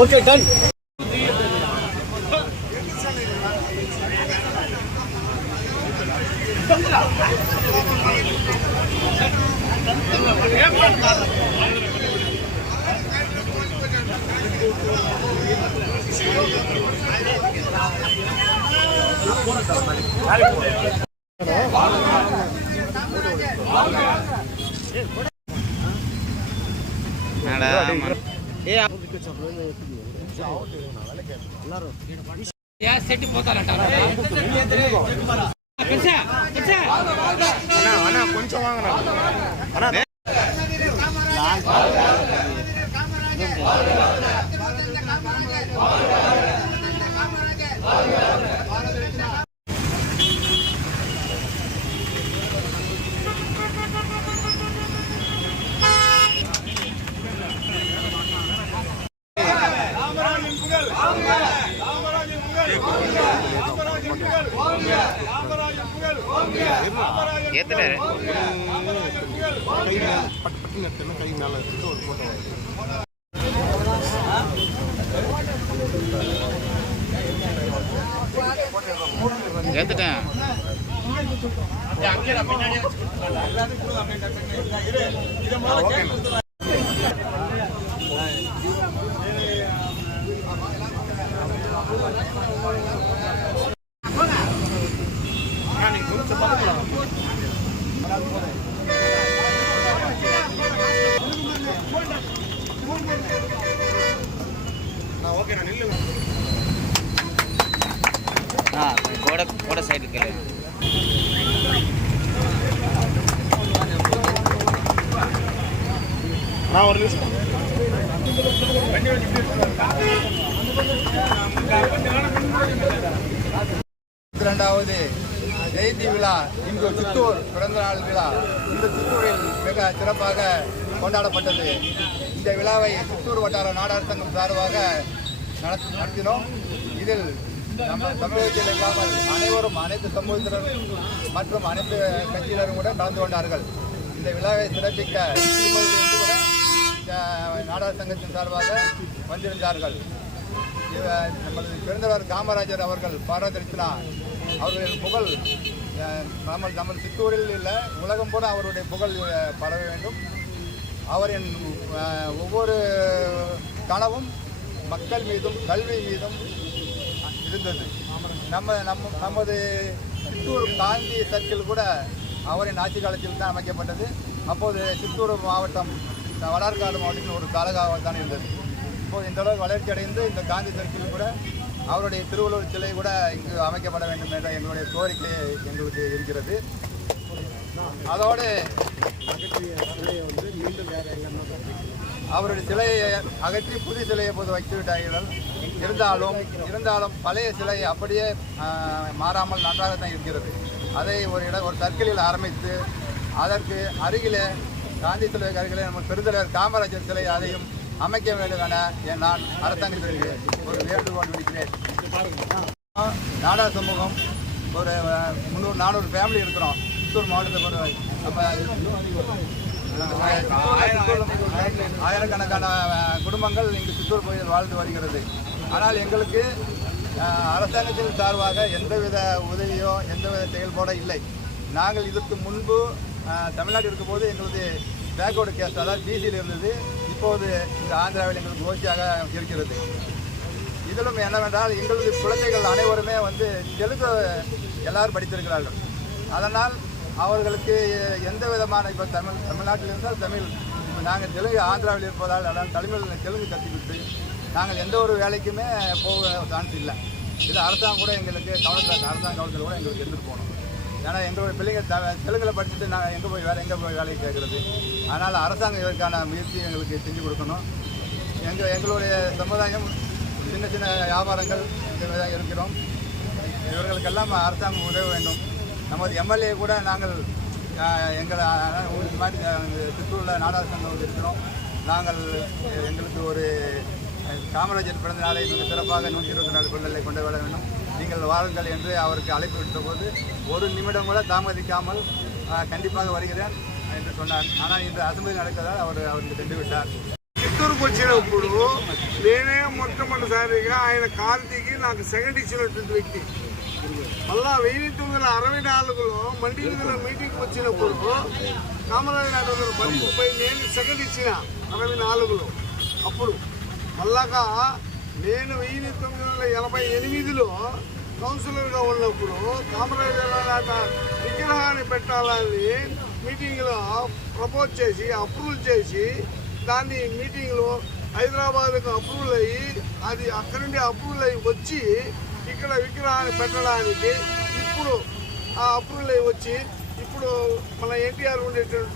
Okay, done. Set పోతారంట కొంచెం கை மேல ஒரு போட்டோ ஏத்துட்டேன். கோட சைடுக்கு நான் ஒரு நிமிஷம் இரண்டாவது ஜெயந்தி விழா இங்கு சித்தூர் பிறந்த நாள் விழா இந்த சித்தூரில் மிக சிறப்பாக கொண்டாடப்பட்டது. இந்த விழாவை சித்தூர் வட்டார நாடார் சங்கம் சார்பாக நடத்தினோம். இதில் நம்ம தமிழகத்தில் இல்லாமல் அனைவரும் அனைத்து சமூகத்தினரும் மற்றும் அனைத்து கட்சியினரும் கூட கலந்து கொண்டார்கள். இந்த விழாவை சிறப்பிக்க திருப்பதியிலிருந்து கூட நாடார் சங்கத்தின் சார்பாக வந்திருந்தார்கள். நமது பிறந்தவர் காமராஜர் அவர்கள் பாரதரத்னா அவர்களின் புகழ் நமது சித்தூரில் இல்லை உலகம் கூட அவருடைய புகழ் பரவ வேண்டும். அவரின் ஒவ்வொரு கனவும் மக்கள் மீதும் கல்வி மீதும் இருந்தது. நமது சித்தூர் காந்தி சர்க்கிள் கூட அவரின் ஆட்சி காலத்தில் தான் அமைக்கப்பட்டது. அப்போது சித்தூர் மாவட்டம் வடார்காடு மாவட்டத்தில் ஒரு காலகாலம் தான் இருந்தது. இப்போது இந்த அளவுக்கு வளர்ச்சி அடைந்து இந்த காந்தி சர்க்கிள் கூட அவருடைய திருவள்ளுவர் சிலை கூட இங்கு அமைக்கப்பட வேண்டும் என்ற எங்களுடைய கோரிக்கை எங்களுக்கு இருக்கிறது. அதோடு அவருடைய சிலையை அகற்றி புதிய சிலையை போது வைத்து விட்டார்கள். இருந்தாலும் பழைய சிலை அப்படியே மாறாமல் நன்றாகத்தான் இருக்கிறது. அதை ஒரு சர்க்கிளில் ஆரம்பித்து அதற்கு அருகிலே காந்தி சிலைக்கு அருகிலே நம்ம பெருந்தலைவர் காமராஜர் சிலை அதையும் அமைக்க வேண்டும் என நான் அரசாங்கத்திற்கு ஒரு வேண்டுகோள் விடுக்கிறேன். நாடார் சமூகம் ஒரு 300-400 ஃபேமிலி இருக்கிறோம் சித்தூர் மாவட்டத்தை. ஆயிரக்கணக்கான குடும்பங்கள் இங்கு சித்தூர் பகுதியில் வாழ்ந்து வருகிறது. ஆனால் எங்களுக்கு அரசாங்கத்தின் சார்பாக எந்தவித உதவியோ எந்தவித செயல்பாடோ இல்லை. நாங்கள் இதற்கு முன்பு தமிழ்நாட்டில் இருக்கும்போது எங்களது பேக்வர்டு கேஸ்ட் அதாவது பிசியில் இருந்தது. இப்போது இந்த ஆந்திராவில் எங்களுக்கு ஓசியாக இருக்கிறது. இதிலும் என்னவென்றால் எங்களது குழந்தைகள் அனைவருமே தெலுங்கு எல்லாரும் படித்திருக்கிறார்கள். அதனால் அவர்களுக்கு எந்த விதமான இப்போ தமிழ்நாட்டில் இருந்தால் தமிழ், இப்போ நாங்கள் தெலுங்கு ஆந்திராவில் இருப்பதால் அதான் தெலுங்கு கற்றுக்கிட்டு நாங்கள் எந்த ஒரு வேலைக்குமே போக சான்ஸ் இல்லை. இது அரசாங்கம் கூட எங்களுக்கு அரசாங்க கவனத்தில் கூட எங்களுக்கு எடுத்துகிட்டு போகணும். ஏன்னா எங்களுடைய பிள்ளைங்க தெலுங்கில் படிச்சுட்டு நாங்கள் எங்கே போய் வேலைக்கு கேட்குறது. அதனால் அரசாங்கம் இதற்கான முயற்சி எங்களுக்கு செஞ்சு கொடுக்கணும். எங்களுடைய சமுதாயம் சின்ன சின்ன வியாபாரங்கள் இருக்கிறோம். இவர்களுக்கெல்லாம் அரசாங்கம் உதவ வேண்டும். நமது எம்எல்ஏ கூட நாங்கள் எங்கள் ஊருக்கு மாதிரி சித்தூரில் நாடார் சங்கம் இருக்கிறோம். நாங்கள் எங்களுக்கு ஒரு காமராஜர் பிறந்த நாளை மிக சிறப்பாக 124 பிள்ளைகளை கொண்டு வர வேண்டும், நீங்கள் வாருங்கள் என்று அவருக்கு அழைப்பு விட்ட போது ஒரு நிமிடம் கூட தாமதிக்காமல் கண்டிப்பாக வருகிறேன் என்று சொன்னார். ஆனால் இன்று அசம்பிளி நடக்கிறதால் அவருக்கு சென்று విட்டார். చిత్తూరుకు వచ్చినప్పుడు నేనే మొట్టమొదటిసారిగా ఆయన కార్తీకి నాకు సెకండ్ ఇచ్చినటువంటి వ్యక్తి. మళ్ళా 1964లో మండి వీధిలో మీటింగ్కి వచ్చినప్పుడు కామరాజు నాయుడు 10-30 నేను సెకండ్ ఇచ్చిన 64లో. అప్పుడు మళ్ళాగా నేను 1988లో కౌన్సిలర్గా ఉన్నప్పుడు కామరాజు విగ్రహాన్ని పెట్టాలని మీటింగ్లో ప్రపోజ్ చేసి అప్రూవల్ చేసి దాన్ని మీటింగ్లో హైదరాబాద్కు అప్రూవల్ అయ్యి అది అక్కడి నుండి అప్రూవల్ అయ్యి వచ్చి ఇక్కడ విగ్రహాన్ని పెట్టడానికి ఇప్పుడు ఆ అప్రూవల్ అయ్యి వచ్చి ఇప్పుడు మన ఎన్టీఆర్ ఉండేటువంటి